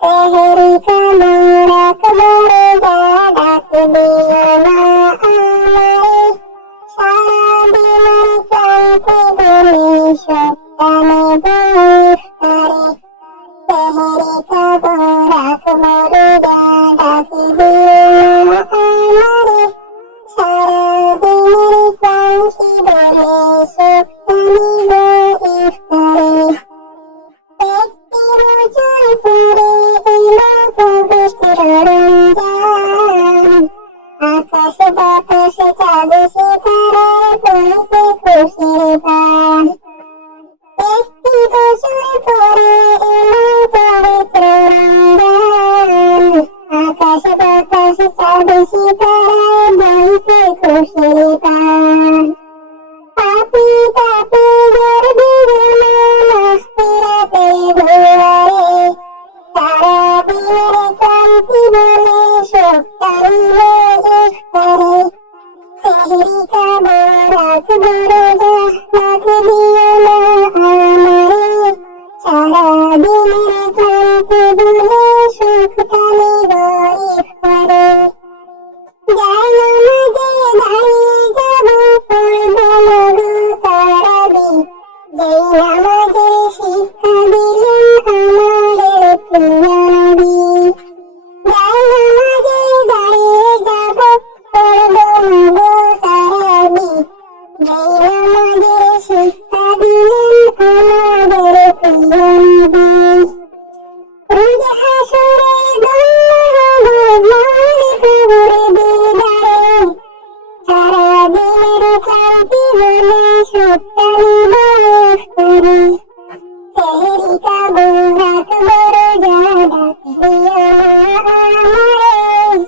সেহেরি খাবো রাখবো রোজা, ডাক দিও না আমারে, সারাদিনের ক্লান্তি ভুলে সপ্তাহে বসতারে। সেহেরি খাবো রাখবো রোজা, ডাক দিও না আমারে, সারাদিনের ক্লান্তি ভুলে সপ্তাহে বসতারে। ব্যক্তির ওজন করে এলো পবিত্র রমজান, আকাশ বাতাসে চাঁদ সিতারায় বইছে খুশির গান। ব্যক্তি ওজন করে এলো পবিত্র রমজান, আকাশ বাতাসে চাঁদ সিতারায় বইছে খুশির গান। পাপি তাপি গর্বে গুলো মস্তিরাতে ঘুরে, সারাদিনের ক্লান্তি ভুলে সপ্তাহে ইফতারে। সেহরি খাবো রাখবো রোজা, ডাক দিও না আমারে, সারাদিনের ক্লান্তি ভুলে সপ্তাহে ইফতারে। যাই নামাজে দাঁড়িয়ে যাবো, পড়বো লঘু তারাবি, যেই নামাজের শিক্ষা দিলেন আমাদের প্রিয় নবী। যাই নামাজে দাঁড়িয়ে যাবো, পড়বো লঘু তারাবি, যেই নামাজের শিক্ষা দিলেন আমাদের প্রিয় নবী। রোজ হাসরে ধন্য হবো মার কবরে দিদারে, সারাদিনের ক্লান্তি ভুলে সপ্তাহে ইফতারে। সেহরি খাবো রাখবো রোজা, ডাক দিও না আমারে,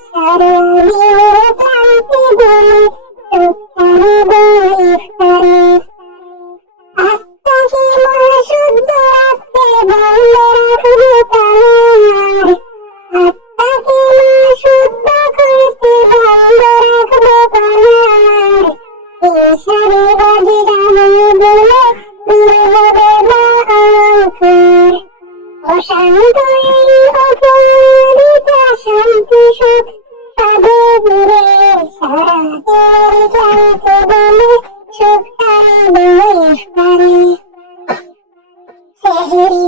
সারাদিনের ক্লান্তি ভুলে সপ্তাহে ইফতারে। আত্মাকে মহাশুদ্ধ রাখতে বন্ধ রাখবো কামার, আত্মাকে মহাশুদ্ধ করতে বন্ধ রাখবো কামার। হিংসারে বাজে যাবো বলে দূর হবে না অহংকার। অশান্ত এই অপরাধিতা শান্তি সুখ পাবো দূরে, সারাদিনের ক্লান্তি ভুলে সপ্তাহে ইফতারে। সেহরি